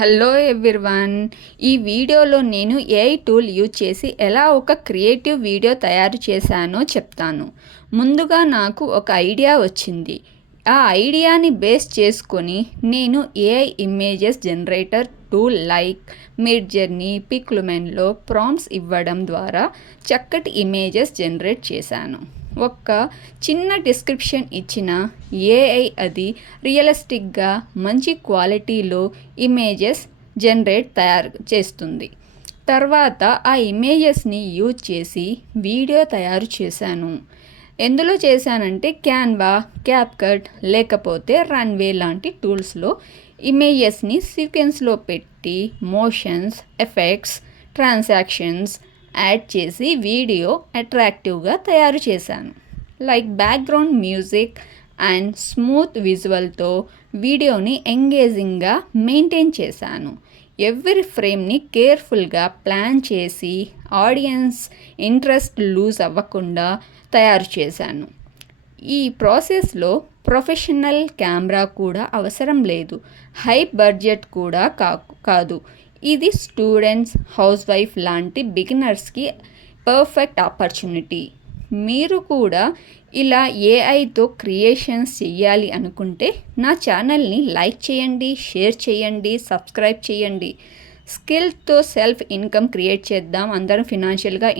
Hello everyone. ఈ వీడియోలో నేను ఏఐ టూల్ యూజ్ చేసి ఎలా ఒక క్రియేటివ్ వీడియో తయారు చేశానో చెప్తాను. ముందుగా నాకు ఒక ఐడియా వచ్చింది. ఆ ఐడియాని బేస్ చేసుకొని నేను AI images generator tool like Midjourney, పిక్లుమెన్లో ప్రాంప్ట్స్ ఇవ్వడం ద్వారా చక్కటి ఇమేజెస్ జనరేట్ చేశాను. ఒక చిన్న డిస్క్రిప్షన్ ఇచ్చిన ఏఐ అది రియలిస్టిక్గా మంచి క్వాలిటీలో ఇమేజెస్ తయారు చేస్తుంది. తర్వాత ఆ ఇమేజెస్ని యూజ్ చేసి వీడియో తయారు చేశాను. ఎందులో చేశానంటే క్యాన్వా, క్యాప్కట్ లేకపోతే రన్వే లాంటి టూల్స్లో ఇమేజెస్ని సీక్వెన్స్లో పెట్టి మోషన్స్, ఎఫెక్ట్స్, ట్రాన్సాక్షన్స్ యాడ్ చేసి వీడియో అట్రాక్టివ్గా తయారు చేశాను. Like background music and smooth విజువల్తో వీడియోని ఎంగేజింగ్గా మెయింటైన్ చేశాను. ఎవ్రీ ఫ్రేమ్ని కేర్ఫుల్గా ప్లాన్ చేసి ఆడియన్స్ ఇంట్రెస్ట్ లూజ్ అవ్వకుండా తయారు చేశాను. ఈ ప్రాసెస్లో ప్రొఫెషనల్ కెమెరా కూడా అవసరం లేదు, హై బడ్జెట్ కూడా కాదు. ఇది స్టూడెంట్స్, హౌస్ వైఫ్ లాంటి బిగినర్స్కి పర్ఫెక్ట్ ఆపర్చునిటీ. మీరు కూడా ఇలా ఏఐతో క్రియేషన్స్ చేయాలి అనుకుంటే నా ఛానల్ని లైక్ చేయండి, షేర్ చేయండి, సబ్స్క్రైబ్ చేయండి. స్కిల్తో సెల్ఫ్ ఇన్కమ్ క్రియేట్ చేద్దాం, అందరం ఫినాన్షియల్గా